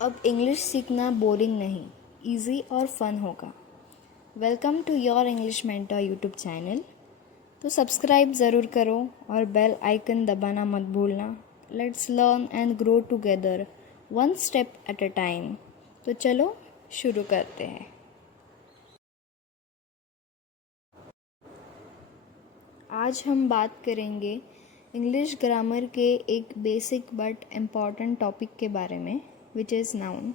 अब इंग्लिश सीखना बोरिंग नहीं, इजी और फन होगा। Welcome to your English mentor YouTube channel. तो सब्सक्राइब ज़रूर करो और बेल आइकन दबाना मत भूलना। Let's learn and grow together, one step at a time. तो चलो शुरू करते हैं। आज हम बात करेंगे इंग्लिश ग्रामर के एक बेसिक बट इम्पॉर्टेंट टॉपिक के बारे में, विच इज़ नाउन।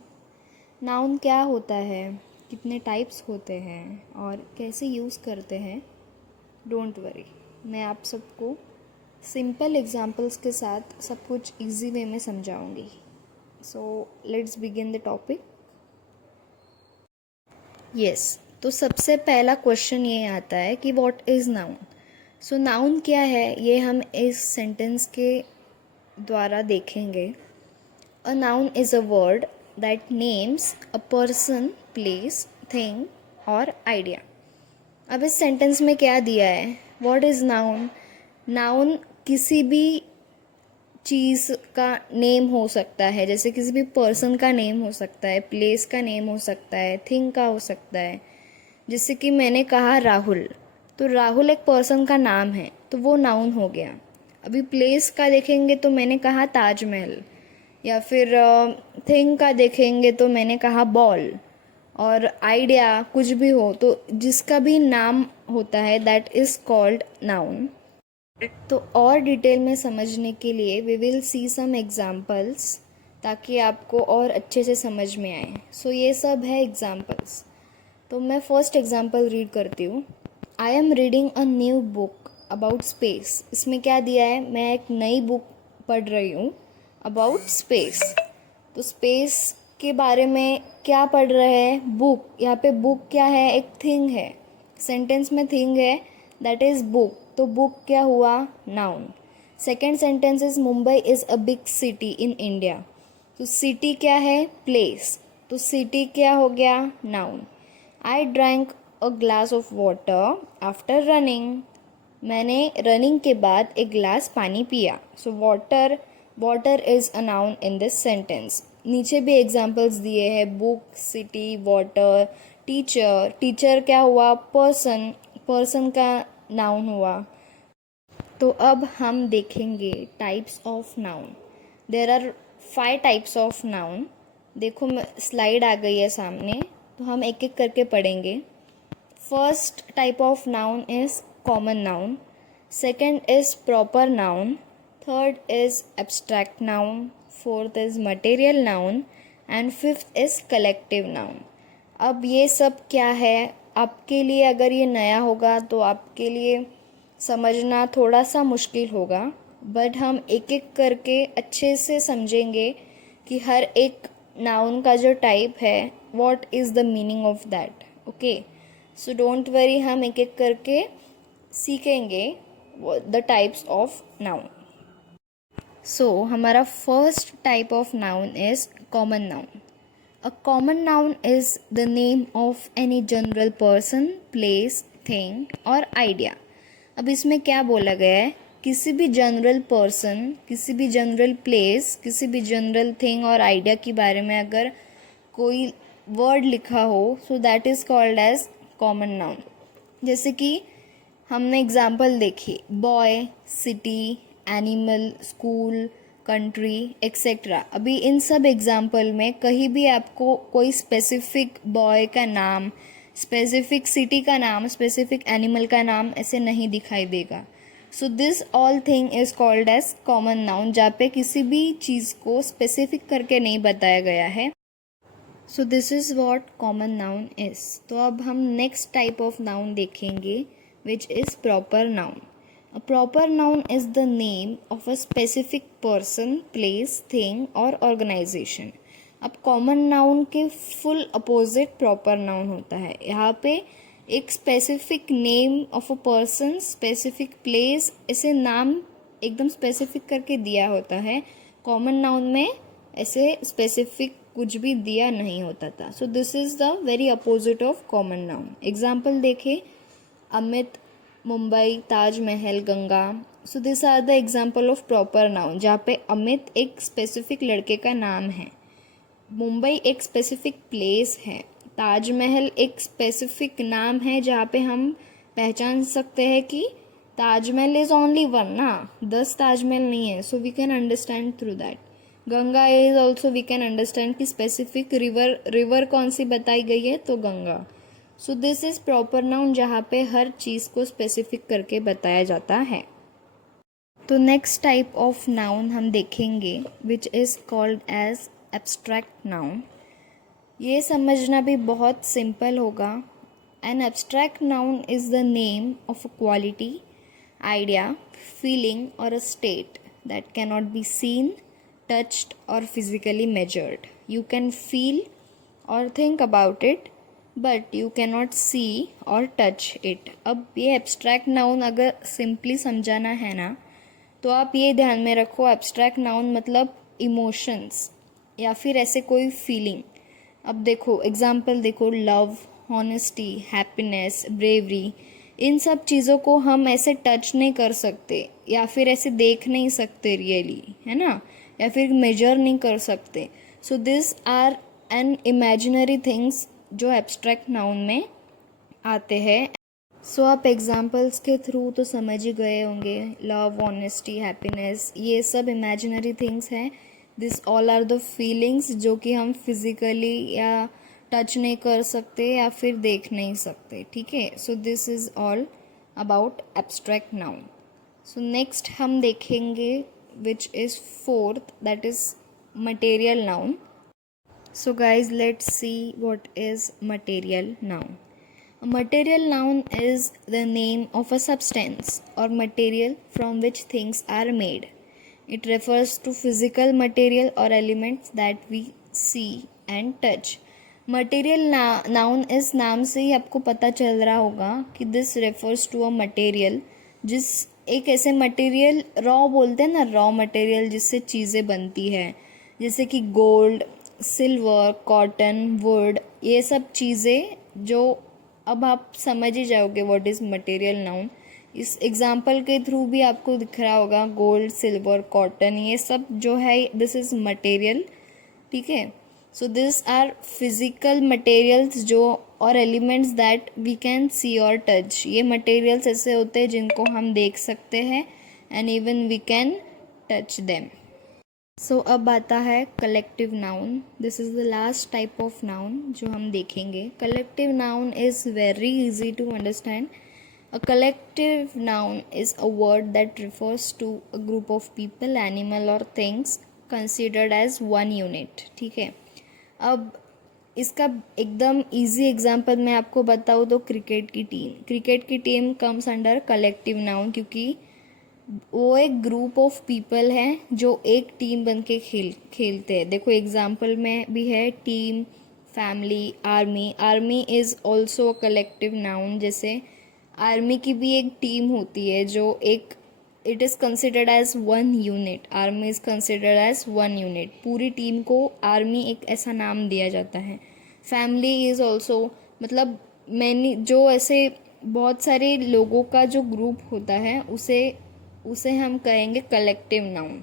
नाउन क्या होता है, कितने टाइप्स होते हैं और कैसे यूज़ करते हैं। डोंट वरी, मैं आप सबको सिंपल एग्जांपल्स के साथ सब कुछ इजी वे में समझाऊंगी। So let's begin the topic. Yes, तो सबसे पहला क्वेश्चन ये आता है कि what is noun. So noun क्या है, ये हम इस सेंटेंस के द्वारा देखेंगे। A noun is a word that names a person, place, thing और आइडिया। अब इस सेंटेंस में क्या दिया है, व्हाट इज़ नाउन। नाउन किसी भी चीज़ का नेम हो सकता है, जैसे किसी भी पर्सन का नेम हो सकता है, प्लेस का नेम हो सकता है, थिंग का हो सकता है। जैसे कि मैंने कहा राहुल, तो राहुल एक पर्सन का नाम है, तो वो नाउन हो गया। अभी प्लेस का देखेंगे तो मैंने कहा ताजमहल, या फिर थिंग का देखेंगे तो मैंने कहा बॉल। और आइडिया कुछ भी हो, तो जिसका भी नाम होता है दैट इज़ कॉल्ड नाउन। तो और डिटेल में समझने के लिए we will see some examples, ताकि आपको और अच्छे से समझ में आए। सो ये सब है एग्जाम्पल्स। तो मैं फर्स्ट एग्जाम्पल रीड करती हूँ। I am reading a new book about space. इसमें क्या दिया है, मैं एक नई बुक पढ़ रही हूँ अबाउट स्पेस। तो स्पेस के बारे में क्या पढ़ रहे हैं, बुक। यहाँ पे बुक क्या है, एक थिंग है। सेंटेंस में थिंग है, दैट इज़ बुक। तो बुक क्या हुआ, noun. Second sentence is Mumbai is a big city in India. तो सिटी क्या है, प्लेस। तो सिटी क्या हो गया, noun. I drank a glass of water after running. मैंने रनिंग के बाद एक ग्लास पानी पिया। So water, water is a noun in this sentence. नीचे भी एग्जाम्पल्स दिए हैं, book, city, water, teacher. Teacher क्या हुआ, पर्सन, पर्सन का नाउन हुआ। तो अब हम देखेंगे types of noun. There are 5 types of noun. देखो स्लाइड आ गई है सामने, तो हम एक एक करके पढ़ेंगे। First type of noun is common noun, second is proper noun, third is abstract noun, fourth is material noun and fifth is collective noun. अब ये सब क्या है, आपके लिए अगर ये नया होगा तो आपके लिए समझना थोड़ा सा मुश्किल होगा, बट हम एक एक करके अच्छे से समझेंगे कि हर एक नाउन का जो टाइप है, what is the meaning of that. Okay, so don't worry, हम एक एक करके सीखेंगे द टाइप्स ऑफ नाउन। सो हमारा first type of noun is common noun. A common noun is the name of any general person, place, thing और idea। अब इसमें क्या बोला गया है, किसी भी जनरल पर्सन, किसी भी जनरल प्लेस, किसी भी जनरल थिंग और आइडिया के बारे में अगर कोई वर्ड लिखा हो, so that is called as common noun. जैसे कि हमने एग्जाम्पल देखी, boy, city, animal, school, country etcetera. अभी इन सब एग्जाम्पल में कहीं भी आपको कोई स्पेसिफिक बॉय का नाम, स्पेसिफिक सिटी का नाम, स्पेसिफिक एनिमल का नाम ऐसे नहीं दिखाई देगा। So this all thing is called as common noun, जहाँ पे किसी भी चीज़ को स्पेसिफिक करके नहीं बताया गया है। So this is what common noun is. तो अब हम नेक्स्ट टाइप ऑफ नाउन देखेंगे, which is proper noun. A proper noun is the name of a specific person, place, thing और organization। अब common noun के full opposite proper noun होता है। यहाँ पे एक specific name of a person, specific place, ऐसे नाम एकदम specific करके दिया होता है। common noun में ऐसे specific कुछ भी दिया नहीं होता था। So this is the very opposite of common noun। Example देखें, Amit, Mumbai, Taj Mahal, Ganga. So this are the example of proper noun, जहाँ पे अमित एक स्पेसिफिक लड़के का नाम है। मुंबई एक स्पेसिफिक प्लेस है, ताजमहल एक स्पेसिफिक नाम है जहाँ पे हम पहचान सकते हैं कि ताजमहल इज ओनली वन ना, 10 ताजमहल नहीं है. So we can understand through that. Ganga is also we can understand कि स्पेसिफिक रिवर कौन सी बताई गई है, तो Ganga. So this is proper noun जहाँ पे हर चीज़ को स्पेसिफिक करके बताया जाता है. तो नेक्स्ट टाइप ऑफ नाउन हम देखेंगे which is called as abstract noun. ये समझना भी बहुत सिंपल होगा. An abstract noun is the name of a quality, idea, feeling और a state that cannot be seen, touched और physically measured. You can feel और think about it but you cannot see और touch it. अब ये abstract noun अगर simply समझाना है ना, तो आप ये ध्यान में रखो, एब्स्ट्रैक्ट नाउन मतलब इमोशंस या फिर ऐसे कोई फीलिंग. अब देखो एग्जाम्पल देखो, लव, हॉनेस्टी, हैप्पीनेस, ब्रेवरी, इन सब चीज़ों को हम ऐसे टच नहीं कर सकते या फिर ऐसे देख नहीं सकते रियली, है ना, या फिर मेजर नहीं कर सकते. So this are an imaginary things जो एब्स्ट्रैक्ट नाउन में आते हैं. सो आप एग्जाम्पल्स के थ्रू तो समझ ही गए होंगे. लव, ऑनेस्टी, हैप्पीनेस, ये सब इमेजिनरी थिंग्स हैं. This all are the feelings जो कि हम फिजिकली या टच नहीं कर सकते या फिर देख नहीं सकते. ठीक है. So this is all about abstract noun. So next हम देखेंगे which is fourth, that is material noun. So guys let's see what is material noun. A material noun is the name of a substance or material from which things are made. It refers to physical material or elements that we see and touch. Material noun इस नाम से ही आपको पता चल रहा होगा कि this refers to a material, जिस एक ऐसे मटेरियल रॉ बोलते हैं ना, रॉ मटेरियल जिससे चीज़ें बनती है, जैसे कि गोल्ड, सिल्वर, कॉटन, वुड, ये सब चीज़ें जो अब आप समझ ही जाओगे व्हाट इज़ मटेरियल नाउन. इस एग्जाम्पल के थ्रू भी आपको दिख रहा होगा, गोल्ड, सिल्वर, कॉटन, ये सब जो है दिस इज़ मटेरियल. ठीक है. So this are physical materials जो और elements that we can see और टच. ये मटेरियल्स ऐसे होते हैं जिनको हम देख सकते हैं and even we can touch them. So अब आता है collective noun. This is the last type of noun जो हम देखेंगे. Collective noun is very easy to understand. A collective noun is a word that refers to a group of people, animal और things considered as one unit. ठीक है. अब इसका एकदम easy example मैं आपको बताऊँ तो क्रिकेट की team comes under collective noun, क्योंकि वो एक ग्रुप ऑफ पीपल हैं जो एक टीम बन के खेलते हैं. देखो एग्जाम्पल में भी है team, family, army is also a collective noun. जैसे आर्मी की भी एक टीम होती है जो एक, it is considered as one unit. Army is considered as one unit. पूरी टीम को आर्मी एक ऐसा नाम दिया जाता है. फैमिली इज़ ऑल्सो, मतलब मैनी, जो ऐसे बहुत सारे लोगों का जो ग्रुप होता है उसे हम कहेंगे collective noun.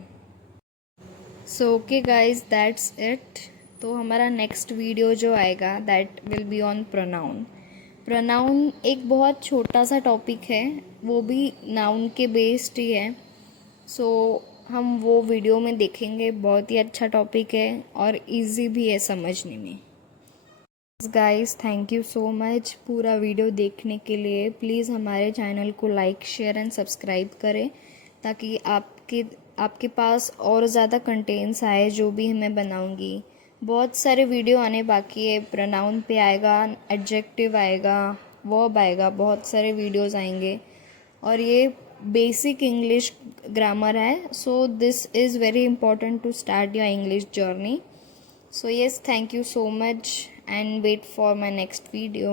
So okay guys, that's it. तो हमारा नेक्स्ट वीडियो जो आएगा that will be on pronoun. Pronoun एक बहुत छोटा सा टॉपिक है, वो भी नाउन के बेस्ड ही है. सो हम वो वीडियो में देखेंगे. बहुत ही अच्छा टॉपिक है और इजी भी है समझने में. Guys thank you so much पूरा वीडियो देखने के लिए. प्लीज़ हमारे चैनल को लाइक, शेयर एंड सब्सक्राइब करें ताकि आपके पास और ज़्यादा कंटेंट्स आए जो भी मैं बनाऊंगी. बहुत सारे वीडियो आने बाकी है. प्रोनाउन पे आएगा, एडजेक्टिव आएगा, वर्ब आएगा, बहुत सारे वीडियोस आएंगे. और ये बेसिक इंग्लिश ग्रामर है. So this is very important to start your English journey. So yes, thank you so much and wait for my next video.